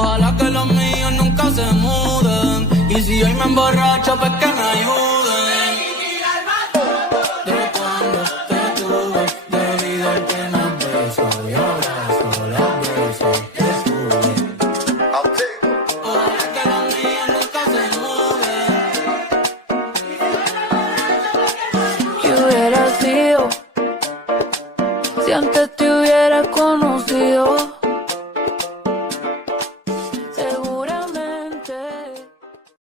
Ojalá que los míos nunca se muden. Y si hoy me emborracho, pues que me ayuden. De cuando te tuve, debí darte más besos y abrazos, los besos que tuve. Ojalá que los míos nunca se muden. ¿Qué hubiera sido si antes te hubiera conocido?